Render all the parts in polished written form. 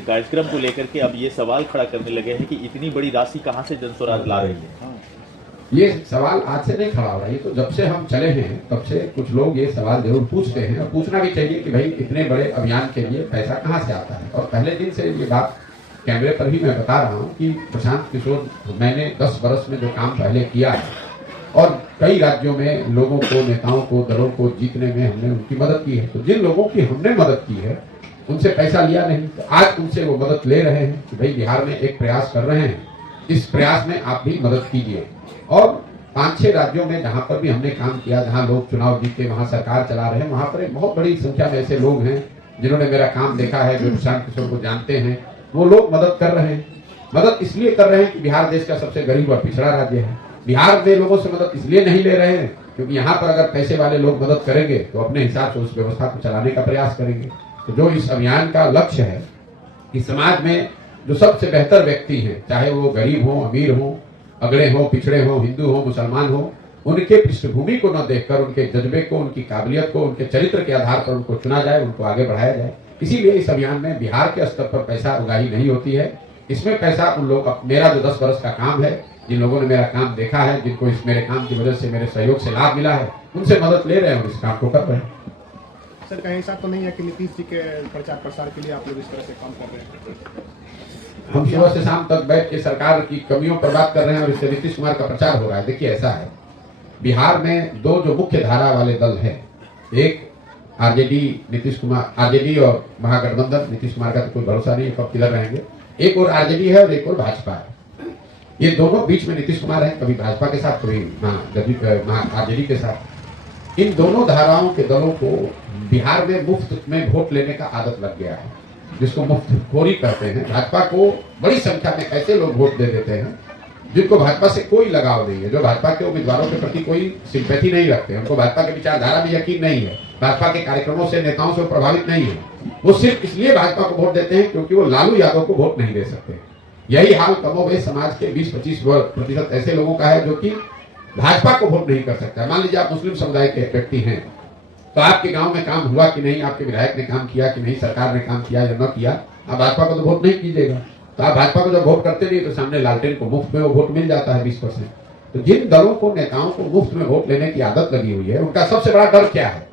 कार्यक्रम को लेकर के अब ये सवाल खड़ा करने लगे हैं कि इतनी बड़ी राशि कहां से जन स्वराज ला रही है। ये सवाल आज से नहीं खड़ा हो रहा है, ये तो जब से हम चले हैं तब से कुछ लोग ये सवाल जरूर पूछते हैं और पूछना भी चाहिए कि भाई इतने बड़े अभियान के लिए पैसा कहाँ से आता है। और पहले दिन से ये बात कैमरे पर भी मैं बता रहा हूँ कि प्रशांत किशोर, मैंने 10 बरस में जो काम पहले किया है और कई राज्यों में लोगों को, नेताओं को, दलों को जीतने में हमने उनकी मदद की है। तो जिन लोगों की हमने मदद की है उनसे पैसा लिया नहीं, तो आज उनसे वो मदद ले रहे हैं कि भाई बिहार में एक प्रयास कर रहे हैं, इस प्रयास में आप भी मदद कीजिए। और 5-6 राज्यों में जहां पर भी हमने काम किया, जहां लोग चुनाव जीते, वहां सरकार चला रहे हैं, वहां पर एक बहुत बड़ी संख्या में ऐसे लोग हैं जिन्होंने मेरा काम देखा है, जो प्रशांत किशोर को जानते हैं, वो लोग मदद कर रहे हैं। मदद इसलिए कर रहे हैं कि बिहार देश का सबसे गरीब और पिछड़ा राज्य है। बिहार में लोगों से मदद इसलिए नहीं ले रहे हैं क्योंकि यहाँ पर अगर पैसे वाले लोग मदद करेंगे तो अपने हिसाब से उस व्यवस्था को चलाने का प्रयास करेंगे। तो जो इस अभियान का लक्ष्य है कि समाज में जो सबसे बेहतर व्यक्ति हैं, चाहे वो गरीब हो, अमीर हो, अगड़े हो, पिछड़े हो, हिंदू हो, मुसलमान हो, उनके पृष्ठभूमि को न देखकर उनके जज्बे को, उनकी काबिलियत को, उनके चरित्र के आधार पर उनको चुना जाए, उनको आगे बढ़ाया जाए। इसीलिए इस अभियान में बिहार के स्तर पर पैसा उगाही नहीं होती है। इसमें पैसा उन लोग, मेरा जो 10 वर्ष का काम है, जिन लोगों ने मेरा काम देखा है, जिनको इस मेरे काम की वजह से, मेरे सहयोग से लाभ मिला है, उनसे मदद ले रहे हैं और इस काम को कर रहे हैं। सर, कहीं ऐसा तो नहीं है कि नीतीश जी के प्रचार प्रसार के लिए आप लोग इस तरह से काम कर रहे हैं? हम सुबह से शाम तक बैठ के सरकार की कमियों पर बात कर रहे हैं और इससे नीतीश कुमार का प्रचार हो रहा है। देखिए, ऐसा है, बिहार में दो जो मुख्य धारा वाले दल हैं, एक आरजेडी, नीतीश कुमार, आरजेडी और महागठबंधन, नीतीश कुमार का तो कोई भरोसा नहीं है कब किधर रहेंगे, एक और आरजेडी है और एक और भाजपा है। ये दोनों बीच में नीतीश कुमार है, कभी भाजपा के साथ, कभी आरजेडी के साथ। इन दोनों धाराओं के दलों को बिहार में मुफ्त में वोट लेने का आदत लग गया है, जिसको मुफ्तखोरी कहते हैं। भाजपा को बड़ी संख्या में ऐसे लोग वोट दे देते हैं जिनको भाजपा से कोई लगाव नहीं है, जो भाजपा के उम्मीदवारों के प्रति कोई सिंपैथी नहीं रखते, उनको भाजपा के विचारधारा में यकीन नहीं है, भाजपा के कार्यक्रमों से, नेताओं से प्रभावित नहीं है। वो सिर्फ इसलिए भाजपा को वोट देते हैं क्योंकि वो लालू यादव को वोट नहीं दे सकते। यही हाल कमोबेश समाज के 20-25% ऐसे लोगों का है जो कि भाजपा को वोट नहीं कर सकता। मान लीजिए आप मुस्लिम समुदाय के व्यक्ति हैं, तो आपके गांव में काम हुआ कि नहीं, आपके विधायक ने काम किया कि नहीं, सरकार ने काम किया या न किया, आप भाजपा को तो वोट नहीं कीजिएगा। तो आप भाजपा को जब वोट करते नहीं तो सामने लालटेन को मुफ्त में वो वोट मिल जाता है 20%। तो जिन दलों को, नेताओं को मुफ्त में वोट लेने की आदत लगी हुई है, उनका सबसे बड़ा डर क्या है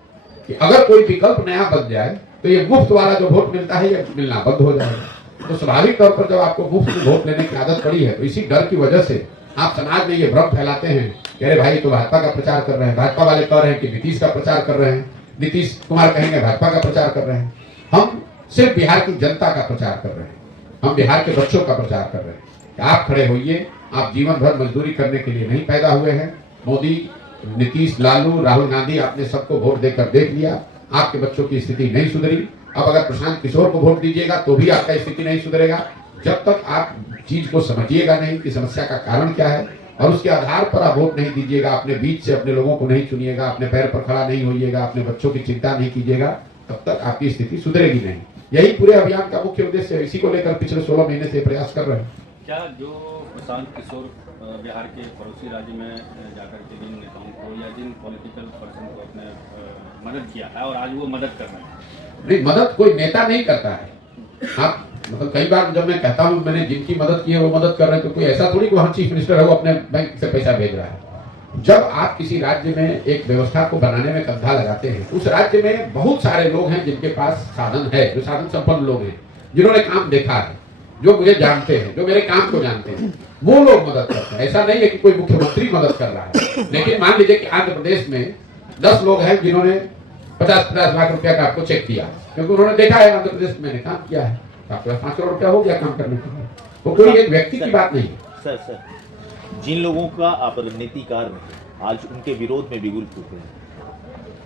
कि अगर कोई विकल्प नया बन जाए तो ये मुफ्त वाला जो वोट मिलता है ये मिलना बंद हो जाएगा। तो स्वाभाविक तौर पर जब आपको मुफ्त में वोट लेने की आदत पड़ी है तो इसी डर की वजह से आप समाज में ये भ्रम फैलाते हैं कि अरे भाई तो भाजपा का प्रचार कर रहे हैं, भाजपा वाले कह रहे हैं कि नीतीश का प्रचार कर रहे हैं, नीतीश कुमार कहेंगे भाजपा का प्रचार कर रहे हैं। हम सिर्फ बिहार की जनता का प्रचार कर रहे हैं, हम बिहार के बच्चों का प्रचार कर रहे हैं कि आप खड़े होइए, आप जीवन भर मजदूरी करने के लिए नहीं पैदा हुए हैं। मोदी, नीतीश, लालू, राहुल गांधी, आपने सबको वोट देकर देख लिया, आपके बच्चों की स्थिति नहीं सुधरी। अब अगर प्रशांत किशोर को वोट दीजिएगा तो भी आपका स्थिति नहीं सुधरेगा, जब तक आप चीज को समझिएगा नहीं कि समस्या का कारण क्या है और उसके आधार पर आप वोट नहीं दीजिएगा, अपने बीच से अपने लोगों को नहीं चुनिएगा, अपने पैर पर खड़ा नहीं होइएगा, अपने बच्चों की चिंता नहीं कीजिएगा, तब तक आपकी स्थिति सुधरेगी नहीं। यही पूरे अभियान का मुख्य उद्देश्य है, इसी को लेकर पिछले 16 महीने से प्रयास कर रहे हैं। क्या जो प्रशांत किशोर बिहार के पड़ोसी राज्य में जाकर के जिन नेताओं को या जिन पॉलिटिकल पर्सन को अपने मदद किया है और आज वो मदद कर रहे हैं? नहीं, मदद कोई नेता नहीं करता है। आप मतलब कई बार जब मैं कहता हूँ मैंने जिनकी मदद की है वो मदद कर रहे हैं, तो कोई ऐसा थोड़ी कि वहाँ चीफ मिनिस्टर है वो अपने बैंक से पैसा भेज रहा है। जब आप किसी राज्य में एक व्यवस्था को बनाने में कंधा लगाते हैं, उस राज्य में बहुत सारे लोग हैं जिनके पास साधन है, जो साधन संपन्न लोग हैं, जिन्होंने काम देखा है, जो मुझे जानते हैं, जो मेरे काम को जानते हैं, वो लोग मदद करते हैं। ऐसा नहीं है कि कोई मुख्यमंत्री मदद कर रहा है। लेकिन मान लीजिए कि आंध्र प्रदेश में 10 लोग हैं जिन्होंने 50-50 लाख रुपया का आपको चेक दिया, क्योंकि उन्होंने देखा है आंध्र प्रदेश में मैंने काम किया है, आपके पास 5 करोड़ रुपया हो गया काम करने के लिए। वो कोई एक व्यक्ति की बात नहीं है। सर, जिन लोगों का आप रणनीतिकार में आज उनके विरोध में बिगुल फूट रहे हैं,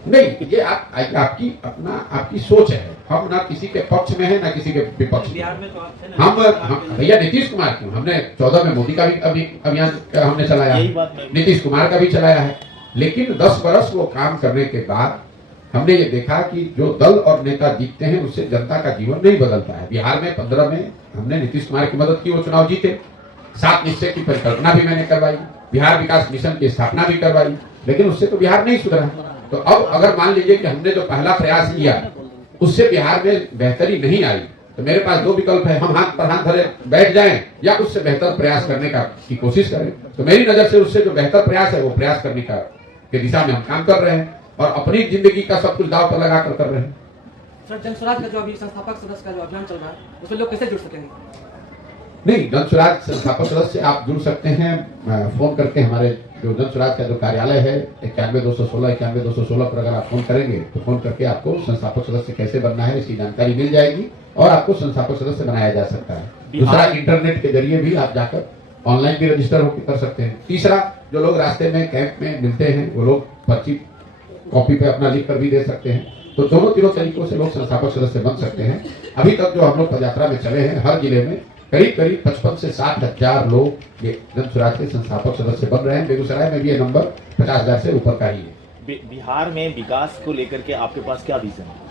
नहीं, ये आपकी सोच है। हम ना किसी के पक्ष में है ना किसी के विपक्ष में। हम भैया नीतीश कुमार क्यों, हमने 14 में मोदी का भी अभियान हमने चलाया, नीतीश कुमार का भी चलाया है। लेकिन 10 बरस वो काम करने के बाद हमने ये देखा कि जो दल और नेता जीतते हैं उससे जनता का जीवन नहीं बदलता है। बिहार में 15 में हमने नीतीश कुमार की मदद की, वो चुनाव जीते। 7 निश्चय की परिकल्पना भी मैंने करवाई, बिहार विकास मिशन की स्थापना भी करवाई, लेकिन उससे तो बिहार नहीं सुधरा। तो अब अगर मान लीजिए कि हमने जो पहला प्रयास किया उससे बिहार में बेहतरी नहीं आई, तो मेरे पास दो विकल्प है, हम हाथ पर हाथ धरे बैठ जाएं या उससे बेहतर प्रयास करने की कोशिश करें। तो मेरी नजर से उससे जो बेहतर प्रयास है वो प्रयास करने के दिशा में हम काम कर रहे हैं और अपनी जिंदगी का सब कुछ दांव पर लगाकर कर रहे हैं। सर, जन स्वराज का जो अभी संस्थापक सदस्य का जो अभियान चल रहा है उसमें लोग कैसे जुड़ सकेंगे? नहीं, जन स्वराज संस्थापक सदस्य आप जुड़ सकते हैं फोन करके। हमारे जो जन स्वराज का जो कार्यालय है 91-216 पर अगर आप फोन करेंगे तो फोन करके आपको संस्थापक सदस्य कैसे बनना है इसकी जानकारी मिल जाएगी और आपको संस्थापक सदस्य बनाया जा सकता है। दूसरा, इंटरनेट के जरिए भी आप जाकर ऑनलाइन भी रजिस्टर होकर कर सकते हैं। तीसरा, जो लोग रास्ते में कैंप में मिलते हैं वो लोग पर्ची कॉपी पे अपना लिख कर भी दे सकते हैं। तो दोनों तीनों तरीकों से लोग संस्थापक सदस्य बन सकते हैं। अभी तक जो हम लोग पदयात्रा में चले हैं हर जिले में करीब 55 से 60 हजार लोग जन स्वराज के संस्थापक सदस्य बन रहे हैं। बेगूसराय में भी ये नंबर 50,000 से ऊपर का ही है। बिहार में विकास को लेकर के आपके पास क्या विजन है?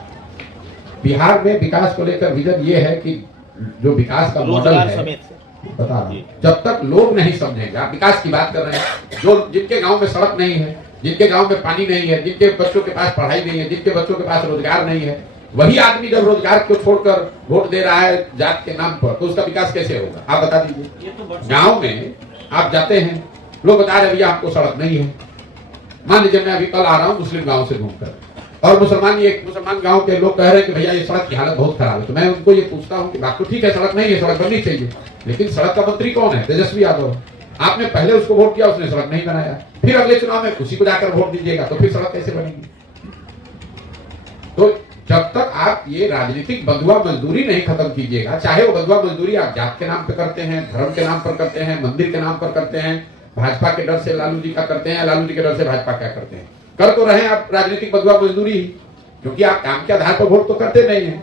बिहार में विकास को लेकर विजन ये है कि जो विकास का मॉडल है, बता रहा हूं, जब तक लोग नहीं समझेंगे, आप विकास की बात कर रहे हैं, जो जिनके गांव में सड़क नहीं है, जिनके गांव में पानी नहीं है, जिनके बच्चों के पास पढ़ाई नहीं है, जिनके बच्चों के पास रोजगार नहीं है, वही आदमी जब रोजगार को छोड़कर वोट दे रहा है जात के नाम पर, तो उसका विकास कैसे होगा? आप बता दीजिए। गांव में आप जाते हैं, लोग बता रहे भैया आपको सड़क नहीं है। मान लीजिए मैं अभी कल आ रहा हूँ मुस्लिम गांव से घूमकर और मुसलमान गांव के लोग कह रहे हैं कि भैया ये सड़क की हालत बहुत खराब है। तो मैं उनको ये पूछता हूँ कि बात तो ठीक है, सड़क नहीं है, सड़क बननी चाहिए, लेकिन सड़क का मंत्री कौन है? तेजस्वी यादव। आपने पहले उसको वोट किया, उसने सड़क नहीं बनाया, फिर अगले चुनाव में उसी को जाकर वोट दीजिएगा, तो फिर सड़क कैसे बनेगी? तो जब तक आप ये राजनीतिक बंधुआ मजदूरी नहीं खत्म कीजिएगा, चाहे वो बंधुआ मजदूरी आप जात के नाम पे करते हैं, धर्म के नाम पर करते हैं, मंदिर के नाम पर करते हैं, भाजपा के डर से लालू जी का करते हैं, लालू जी के डर से भाजपा क्या करते हैं, कर तो रहे हैं आप राजनीतिक बंधुआ मजदूरी ही, क्योंकि आप काम के आधार पर वोट तो करते नहीं है।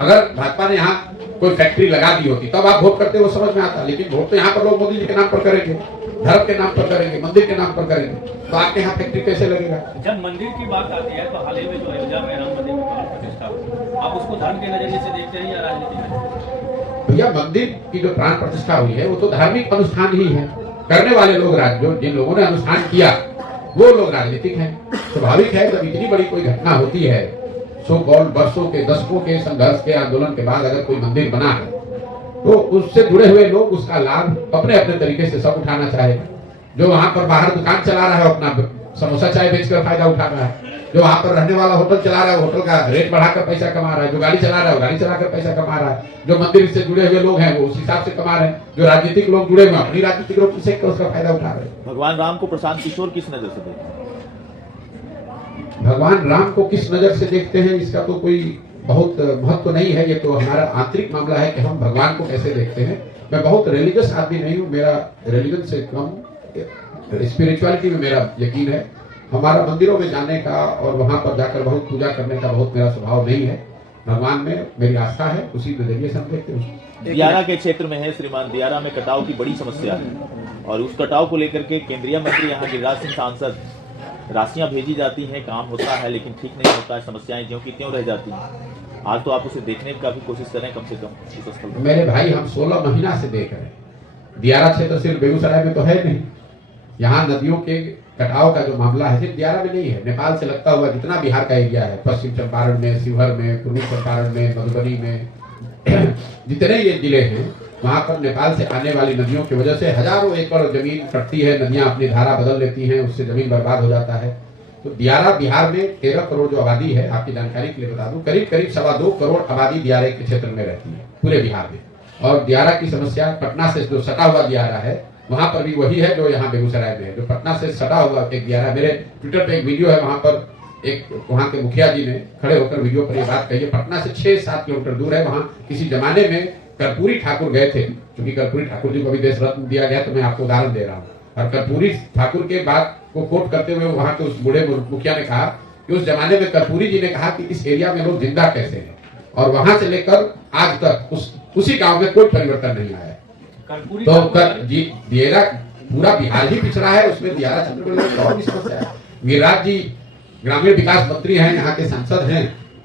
अगर भाजपा ने यहाँ कोई फैक्ट्री लगा दी होती तब आप वोट करते, वो समझ में आता, लेकिन वोट तो यहाँ पर लोग मोदी जी के नाम पर करेंगे, धर्म के नाम पर करेंगे, मंदिर के नाम पर करेंगे, तो आपके यहाँ फैक्ट्री कैसे लगेगा? जब मंदिर की बात आती है तो हाल ही में जो अयोध्या में राम मंदिर की प्राण प्रतिष्ठा हुई, आप उसको धर्म के नजरिए से देखते हैं या राजनीतिक नजरिए? भैया, मंदिर की जो प्राण प्रतिष्ठा हुई है वो तो धार्मिक अनुष्ठान ही है। करने वाले लोग जो जिन लोगों ने अनुष्ठान किया वो लोग राजनीतिक हैं। स्वाभाविक है जब इतनी बड़ी कोई घटना होती है, सो कॉल्ड वर्षों के दशकों के संघर्ष के आंदोलन के बाद अगर कोई मंदिर बना है तो उससे जुड़े हुए लोग उसका लाभ अपने अपने तरीके से सब उठाना चाहेगा। जो वहां पर बाहर दुकान चला रहा है अपना समोसा चाय बेचकर फायदा उठा रहा है, जो वहां पर रहने वाला होटल चला रहा है होटल का रेट बढ़ाकर पैसा कमा रहा है, जो गाड़ी चला रहा है गाड़ी चलाकर पैसा कमा रहा है, जो मंदिर से जुड़े हुए लोग हैं वो उस हिसाब से कमा रहे हैं, जो राजनीतिक लोग जुड़े हुए अपनी राजनीतिक लोग से उसका फायदा उठा रहे हैं। भगवान राम को प्रशांत किशोर किस नजर से देखते हैं? भगवान राम को किस नजर से देखते हैं इसका तो कोई बहुत महत्व नहीं है। ये तो हमारा आंतरिक मामला है कि हम भगवान को कैसे देखते हैं। मैं बहुत रिलीजियस आदमी नहीं हूँ, मेरा रिलीजन से कम स्पिरिचुअलिटी में मेरा यकीन है। हमारा मंदिरों में जाने का और वहां पर जाकर बहुत पूजा करने का बहुत मेरा स्वभाव नहीं है। भगवान में मेरी आस्था है, उसी के जरिए से हम देखते हैं। दियारा के क्षेत्र में है श्रीमान, दियारा में कटाव की बड़ी समस्या है और उस कटाव को लेकर के केंद्रीय मंत्री यहाँ गिरिराज सिंह सांसद राशियां भेजी जाती हैं, काम होता है लेकिन ठीक नहीं होता है, समस्याएं ज्यों की त्यों रह जाती हैं। आज तो आप उसे देखने की काफी कोशिश करें कम से कम इस स्थल पर। मेरे भाई, हम 16 महीना से देख रहे हैं। दियारा क्षेत्र सिर्फ बेगूसराय में तो है नहीं, यहाँ नदियों के कटाव का जो मामला है सिर्फ दियारा में नहीं है, नेपाल से लगता हुआ जितना बिहार का एरिया है, पश्चिम चंपारण में, शिवहर में, पूर्वी चंपारण में, मधुबनी में, जितने ये जिले हैं वहां पर नेपाल से आने वाली नदियों की वजह से हजारों एकड़ जमीन कटती है, नदियां अपनी धारा बदल लेती हैं, उससे जमीन बर्बाद हो जाता है। तो दियारा बिहार में 13 करोड़ जो आबादी है, आपकी जानकारी के लिए बता दूं, करीब 2.25 करोड़ आबादी दियारे के क्षेत्र में रहती है पूरे बिहार में। और दियारा की समस्या पटना से जो सटा हुआ दियारा है वहां पर भी वही है जो यहाँ बेगूसराय में है। जो पटना से सटा हुआ एक दियारा, मेरे ट्विटर पे एक वीडियो है, वहां पर एक वहां के मुखिया जी ने खड़े होकर वीडियो पर यह बात कही है। पटना से 6-7 किलोमीटर दूर है, वहां किसी जमाने में कर्पूरी ठाकुर गए थे, क्योंकि कर्पूरी ठाकुर जी को अभी देश रत्न दिया गया, तो मैं आपको उदाहरण दे रहा हूँ। और कर्पूरी ठाकुर के बात को कोट करते हुए वहां के उस बूढ़े मुखिया ने कहा कि उस जमाने में कर्पूरी जी ने कहा कि इस एरिया में लोग जिंदा कैसे हैं, और वहां से लेकर आज तक उसी गांव में कोई परिवर्तन नहीं आया। तो दियारा पूरा बिहार ही पिछड़ा है, उसमें दियारा क्षेत्र में और भी समस्या है। गिरिराज जी ग्रामीण विकास मंत्री हैं, यहाँ के सांसद हैं,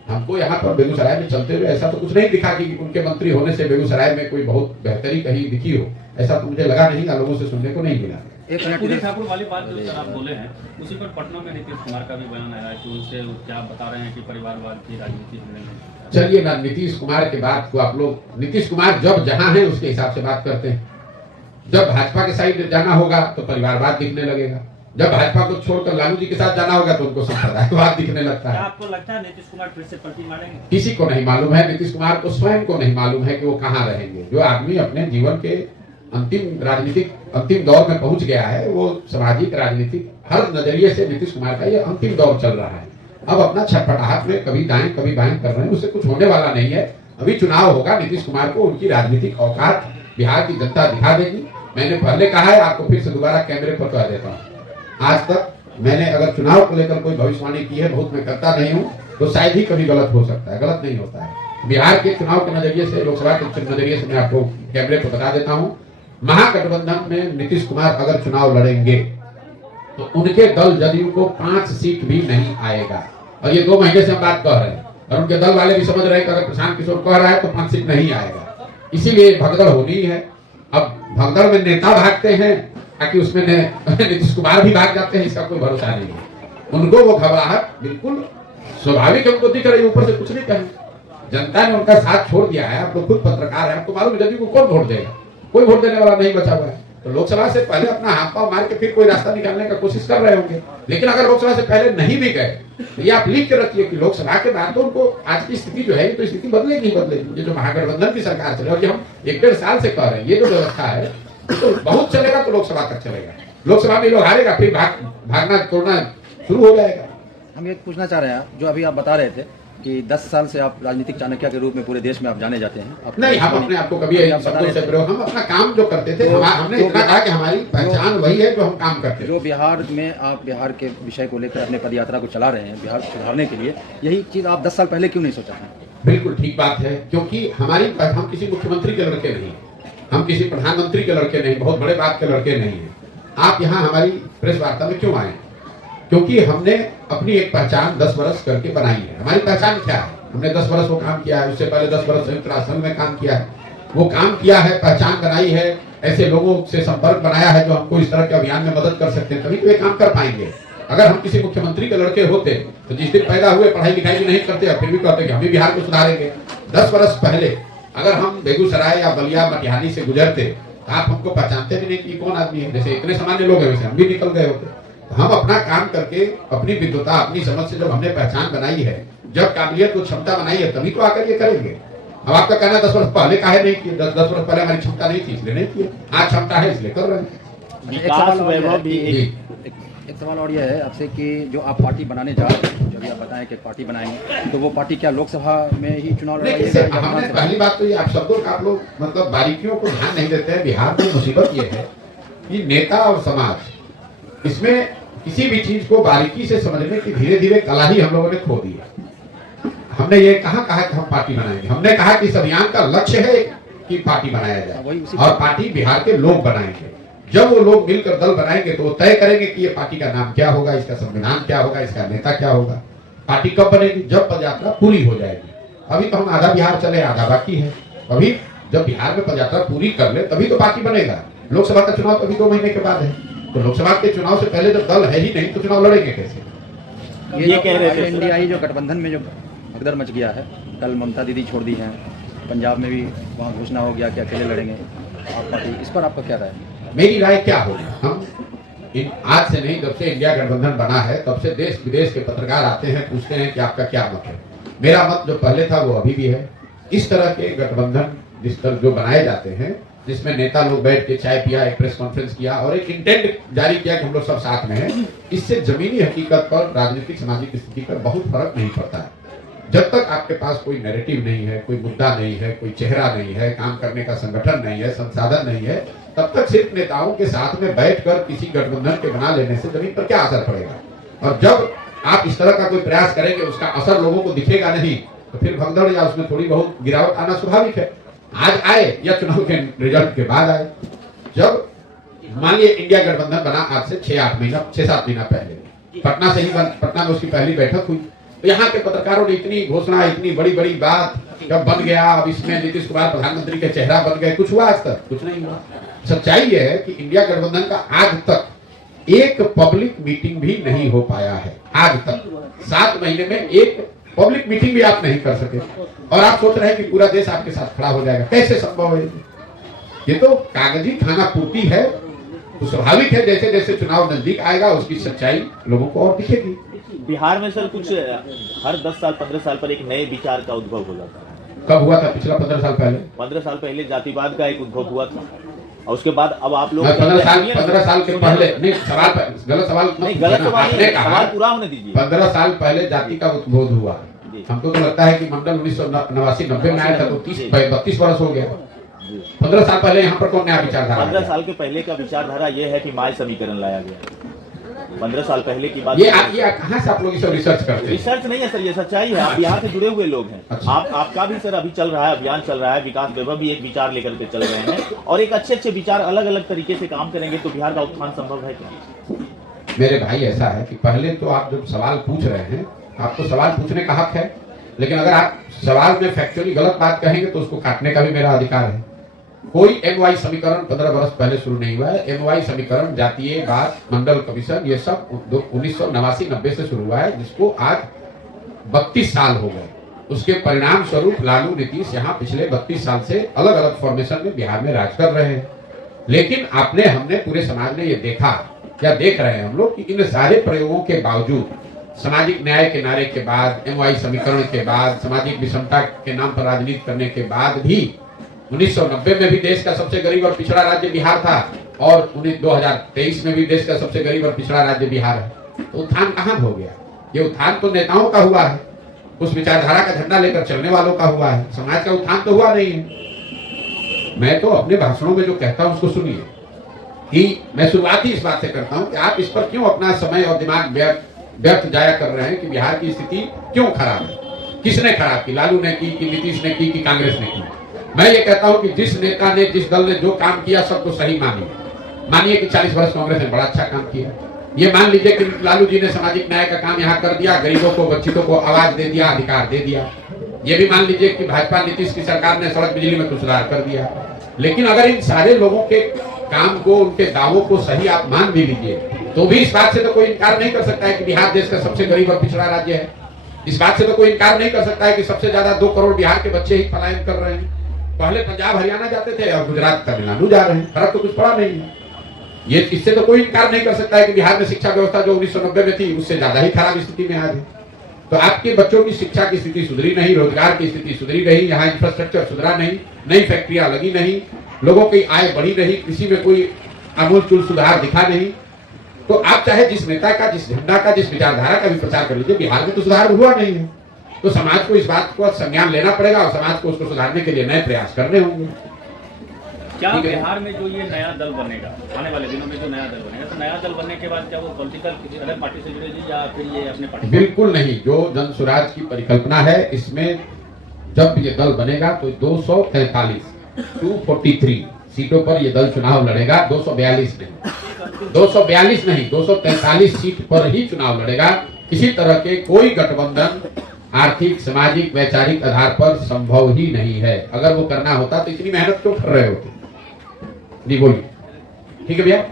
हमको यहाँ पर बेगूसराय में चलते हुए ऐसा तो कुछ नहीं दिखा कि उनके मंत्री होने से बेगूसराय में कोई बहुत बेहतरी कहीं दिखी हो, ऐसा तो मुझे लगा नहीं, लोगों से सुनने को नहीं मिला। एक मिनट पूरी ठाकुर वाली बात जो सर आप बोले हैं, उसी पर पटना में नीतीश कुमार का भी बयान आया है कि उनसे क्या बता रहे हैं कि परिवारवाद की राजनीति हमने नहीं। चलिए ना, नीतीश कुमार के बात को आप लोग, नीतीश कुमार जब जहां है उसके हिसाब से बात करते हैं। जब भाजपा के साइड जाना होगा तो परिवारवाद दिखने लगेगा, जब भाजपा को छोड़कर लालू जी के साथ जाना होगा तो उनको संप्रदायवाद दिखने लगता है। आपको लगता है नीतीश कुमार फिर से पलटी मारेंगे? किसी को नहीं मालूम है, नीतीश कुमार को स्वयं को नहीं मालूम है कि वो कहाँ रहेंगे। जो आदमी अपने जीवन के अंतिम राजनीतिक अंतिम दौर में पहुंच गया है, वो सामाजिक राजनीतिक हर नजरिए से नीतीश कुमार का ये अंतिम दौर चल रहा है। अब अपना छटपटाहट में कभी दाएं कभी बाएं कर रहे हैं, उससे कुछ होने वाला नहीं है। अभी चुनाव होगा, नीतीश कुमार को उनकी राजनीतिक औकात बिहार की जनता दिखा देगी। मैंने पहले कहा है, आपको फिर से दोबारा कैमरे पर कह देता हूँ, आज तक मैंने अगर चुनाव को लेकर कोई भविष्यवाणी की है, बहुत मैं करता नहीं हूँ, तो शायद ही कभी गलत हो सकता है, गलत नहीं होता है। बिहार के चुनाव के नजरिए से, लोकसभा के नजरिए से मैं आपको कैमरे पर बता देता हूँ, महागठबंधन में नीतीश कुमार अगर चुनाव लड़ेंगे तो उनके दल जदयू को 5 सीट भी नहीं आएगा। और ये 2 महीने से हम बात कह रहे हैं, और उनके दल वाले भी समझ रहे हैं कि अगर प्रशांत किशोर कह रहा है तो 5 सीट नहीं आएगा। इसीलिए भगदड़ होनी है। अब भगदड़ में नेता भागते हैं, ताकि उसमें नीतीश कुमार भी भाग जाते हैं, इसका कोई भरोसा नहीं है। उनको वो घबराहट बिल्कुल स्वाभाविक है, उनको दिख रही है, ऊपर से कुछ नहीं कहें। जनता ने उनका साथ छोड़ दिया है। आप लोग खुद पत्रकार है, आपको मालूम है जदयू को कौन वोट देगा? कोई वोट देने वाला नहीं बचा हुआ है। तो लोकसभा से पहले अपना हाथ पांव मार के फिर कोई रास्ता निकालने का कोशिश कर रहे होंगे। लेकिन अगर लोकसभा से पहले नहीं भी गए तो ये आप लिख के रखिए कि लोकसभा के बाद तो उनको आज की स्थिति जो है, तो स्थिति बदलेगी ही बदलेगी। ये जो महागठबंधन की सरकार चले, और ये हम 1-1.5 साल से कह रहे हैं, ये जो व्यवस्था है तो बहुत चलेगा, तो लोकसभा तक चलेगा। लोकसभा में लोग हारेगा, फिर भागना तोड़ना शुरू हो जाएगा। हम ये पूछना चाह रहे हैं, जो अभी आप बता रहे थे कि 10 साल से आप राजनीतिक चाणक्य के रूप में पूरे देश में आप जाने जाते हैं। नहीं, हम अपने आपको कभी शब्दों से हम अपना काम जो करते थे, हमने इतना कहा कि हमारी पहचान वही है जो हम काम करते हैं। जो बिहार में आप बिहार के विषय को लेकर अपने पदयात्रा को चला रहे हैं, बिहार सुधारने के लिए, यही चीज आप 10 साल पहले क्यों नहीं सोचा था? बिल्कुल ठीक बात है, क्योंकि हम किसी मुख्यमंत्री के लड़के नहीं, हम किसी प्रधानमंत्री के लड़के नहीं, बहुत बड़े बात के लड़के नहीं है। आप यहाँ हमारी प्रेस वार्ता में क्यों आए? क्योंकि हमने अपनी एक पहचान 10 वर्ष करके बनाई है। हमारी पहचान क्या है? हमने 10 वर्ष वो काम किया है, उससे पहले 10 वर्ष संयुक्त राष्ट्र संघ में काम किया है, वो काम किया है, पहचान बनाई है, ऐसे लोगों से संपर्क बनाया है जो हमको इस तरह के अभियान में मदद कर सकते हैं, तभी तो ये काम कर पाएंगे। अगर हम किसी मुख्यमंत्री के लड़के होते तो जिस दिन पैदा हुए पढ़ाई लिखाई भी नहीं करते, और फिर भी कहते कि हम भी बिहार को सुधारेंगे। 10 वर्ष पहले अगर हम बेगूसराय या बलिया मटिहानी से गुजरते तो आप हमको पहचानते भी नहीं कि कौन आदमी है। जैसे इतने सामान्य लोग हैं, वैसे हम भी निकल गए होते। हम अपना काम करके, अपनी विद्वता, अपनी समझ से जब हमने पहचान बनाई है, जब काबिलियत को क्षमता बनाई है, तभी तो आकर ये करेंगे। अब आपका कहना 10 वर्ष पहले काहे नहीं किए? 10 वर्ष पहले हमारी क्षमता नहीं थी इसलिए नहीं किए, आज क्षमता है इसलिए कर रहे हैं। विकास वैभव भी एक सवाल और यह है आपसे कि जो आप पार्टी बनाने जा रहे हैं, जो भी आप बताएं कि पार्टी बनाएंगे, तो वो पार्टी क्या लोकसभा में ही चुनाव लड़ाइएगा? हमने पहली बात तो ये, आप शब्दों का आप लोग मतलब बारीकियों को ध्यान नहीं देते हैं। बिहार में मुसीबत ये है कि नेता और समाज, इसमें किसी भी चीज को बारीकी से समझने की धीरे धीरे कला ही हम लोगों ने खो दी है। हमने ये कहा कि हम पार्टी बनाएंगे, हमने कहा कि इस अभियान का लक्ष्य है कि पार्टी बनाया जाए, और पार्टी बिहार के लोग बनाएंगे। जब वो लोग मिलकर दल बनाएंगे तो वो तय करेंगे कि ये पार्टी का नाम क्या होगा, इसका संविधान क्या होगा, इसका नेता क्या होगा। पार्टी कब बनेगी? जब पदयात्रा पूरी हो जाएगी। अभी तो हम आधा बिहार चले, आधा बाकी है। अभी जब बिहार में पदयात्रा पूरी कर ले तभी तो पार्टी बनेगा। लोकसभा का चुनाव अभी 2 महीने के बाद है, तो लोकसभा के चुनाव से पहले जब दल है ही नहीं तो चुनाव लड़ेंगे कैसे? ये कह रहे थे इंडियाई जो गठबंधन में जो भगदड़ मच गया है, कल ममता दीदी छोड़ दी हैं, पंजाब में भी वहाँ घोषणा हो गया कि अकेले लड़ेंगे आप पार्टी, इस पर आपका क्या राय है? मेरी राय क्या होगी? हम आज से नहीं, जब से इंडिया गठबंधन बना है तब से देश विदेश के पत्रकार आते हैं, पूछते हैं कि आपका क्या मत है। मेरा मत जो पहले था वो अभी भी है। इस तरह के गठबंधन जिस तरह जो बनाए जाते हैं, जिसमें नेता लोग बैठ के चाय पिया, एक प्रेस कॉन्फ्रेंस किया और एक इंटेंट जारी किया कि हम लोग सब साथ में हैं, इससे जमीनी हकीकत पर, राजनीतिक सामाजिक स्थिति पर बहुत फर्क नहीं पड़ता है। जब तक आपके पास कोई नैरेटिव नहीं है, कोई मुद्दा नहीं है, कोई चेहरा नहीं है, काम करने का संगठन नहीं है, संसाधन नहीं है, तब तक सिर्फ नेताओं के साथ में बैठकर किसी गठबंधन के बना लेने से जमीन पर क्या असर पड़ेगा? और जब आप इस तरह का कोई प्रयास करेंगे, उसका असर लोगों को दिखेगा नहीं, तो फिर भगदड़ या उसमें थोड़ी बहुत गिरावट आना स्वाभाविक है। आज आए या चुनाव के रिजल्ट के बाद आए। जब मान लिया इंडिया गठबंधन बना आज से 6-7 महीना पहले, पटना से ही पटना में उसकी पहली बैठक हुई, तो यहाँ के पत्रकारों ने इतनी घोषणा, इतनी बड़ी बड़ी बात जब बन गया, अब इसमें नीतीश कुमार प्रधानमंत्री के चेहरा बन गए, कुछ हुआ? आज तक कुछ नहीं हुआ। सच्चाई यह है कि इंडिया गठबंधन का आज तक एक पब्लिक मीटिंग भी नहीं हो पाया है। आज तक 7 महीने में एक पब्लिक मीटिंग भी आप नहीं कर सके और आप सोच रहे हैं कि पूरा देश आपके साथ खड़ा हो जाएगा। कैसे संभव है? ये तो कागजी खाना पूर्ति है। तो स्वाभाविक है जैसे जैसे चुनाव नजदीक आएगा उसकी सच्चाई लोगों को और दिखेगी। बिहार में सर कुछ हर 10 साल 15 साल पर एक नए विचार का उद्भव हो जाता है। कब हुआ था? पिछला 15 साल पहले। 15 साल पहले जातिवाद का एक उद्भव हुआ था और उसके बाद अब आप लोग 15 साल के पहले नहीं, सवाल गलत सवाल नहीं, गलत सवाल आपने नहीं, कहा सवाल पूरा होने दीजिए। 15 साल पहले जाति का उद्भव हुआ। हमको तो लगता है कि मंडल 1989-90 में आया था तो 32 वर्ष हो गया। 15 साल पहले यहाँ पर कौन नया विचारधारा? 15 साल के पहले का विचारधारा ये है कि माय समीकरण लाया गया। 15 साल पहले की बात। ये कहाँ से आप लोग इसे रिसर्च करते हैं? रिसर्च नहीं है सर, ये सच्चाई है। आप बिहार से जुड़े हुए लोग हैं। अच्छा। आपका भी सर अभी चल रहा है, अभियान चल रहा है। विकास वैभव भी एक विचार लेकर के चल रहे हैं और एक अच्छे विचार अलग अलग तरीके से काम करेंगे तो बिहार का उत्थान संभव है क्या? मेरे भाई ऐसा है कि पहले तो आप जब सवाल पूछ रहे हैं, आपको सवाल पूछने का हक है, लेकिन अगर आप सवाल में फैक्चुअली गलत बात कहेंगे तो उसको काटने का भी मेरा अधिकार है। कोई MY समीकरण 15 वर्ष पहले शुरू नहीं हुआ है। MY समीकरण, जातीय बात, मंडल कमीशन, ये सब 1989-90 से शुरू हुआ है, जिसको आज 32 साल हो गए। उसके परिणाम स्वरूप लालू नीतीश यहाँ पिछले 32 साल से अलग अलग फॉर्मेशन में बिहार में राज कर रहे हैं। लेकिन हमने पूरे समाज ने ये देखा, क्या देख रहे हैं हम लोग, कि इन सारे प्रयोगों के बावजूद, सामाजिक न्याय के नारे के बाद, MY समीकरण के बाद, सामाजिक विषमता के नाम पर राजनीति करने के बाद भी 1990 में भी देश का सबसे गरीब और पिछड़ा राज्य बिहार था और 2023 में भी देश का सबसे गरीब और पिछड़ा राज्य बिहार है। तो उत्थान कहाँ हो गया? ये उत्थान तो नेताओं का हुआ है, उस विचारधारा का झंडा लेकर चलने वालों का हुआ है। समाज का उत्थान तो हुआ नहीं है। मैं तो अपने भाषणों में जो कहता हूं उसको सुनिए, कि मैं शुरुआत ही इस बात से करता हूं कि आप इस पर क्यों अपना समय और दिमाग व्यर्थ जाया कर रहे हैं कि बिहार की स्थिति क्यों खराब है। किसने खराब की? लालू ने की, कि नीतीश ने की, कि कांग्रेस ने की? मैं ये कहता हूं कि जिस नेता ने, जिस दल ने जो काम किया सबको सही मानिए कि 40 वर्ष कांग्रेस ने बड़ा अच्छा काम किया। ये मान लीजिए कि लालू जी ने सामाजिक न्याय का काम यहाँ कर दिया, गरीबों को, वंचितों को आवाज दे दिया, अधिकार दे दिया। ये भी मान लीजिए कि भाजपा नीतीश की सरकार ने सड़क बिजली में कुछ सुधार कर दिया। लेकिन अगर इन सारे लोगों के काम को, उनके दावों को सही आप मान भी लीजिए तो भी इस बात से तो कोई इनकार नहीं कर सकता है कि बिहार देश का सबसे गरीब और पिछड़ा राज्य है। इस बात से तो कोई इनकार नहीं कर सकता है कि सबसे ज्यादा 2 करोड़ बिहार के बच्चे ही पलायन कर रहे हैं। पहले पंजाब हरियाणा जाते थे और गुजरात तमिलनाडु जा रहे हैं। फर्क तो कुछ पड़ा नहीं है। ये इससे तो कोई इनकार नहीं कर सकता है कि बिहार में शिक्षा व्यवस्था जो 1990 में थी उससे ज्यादा ही खराब स्थिति में आज है। तो आपके बच्चों की शिक्षा की स्थिति सुधरी नहीं, रोजगार की स्थिति सुधरी नहीं, यहाँ इंफ्रास्ट्रक्चर सुधरा नहीं, नई फैक्ट्रियां लगी नहीं, लोगों की आय बढ़ी नहीं, कृषि में कोई आमूलचूल सुधार दिखा नहीं। तो आप चाहे जिस नेता का, जिस झंडा का, जिस विचारधारा का भी प्रचार कर लीजिए, बिहार में तो सुधार हुआ नहीं है। तो समाज को इस बात को संज्ञान लेना पड़ेगा और समाज को उसको सुधारने के लिए नए प्रयास करने होंगे। क्या बिहार में जो ये नया दल बनेगा, आने वाले दिनों में जो नया दल बनेगा, तो नया दल बनने के बाद क्या वो पॉलिटिकल किसी अलग पार्टी से जुड़ेगी या फिर ये अपने पार्टी? बिल्कुल नहीं। जो जन स्वराज की परिकल्पना है, इसमें जब ये दल बनेगा तो 243 सीटों पर ये दल चुनाव लड़ेगा। 242 नहीं, 243 सीट पर ही चुनाव लड़ेगा। किसी तरह के कोई गठबंधन आर्थिक, सामाजिक, वैचारिक आधार पर संभव ही नहीं है। अगर वो करना होता तो इतनी मेहनत क्यों कर रहे होते? जी बोलिए। ठीक है भैया।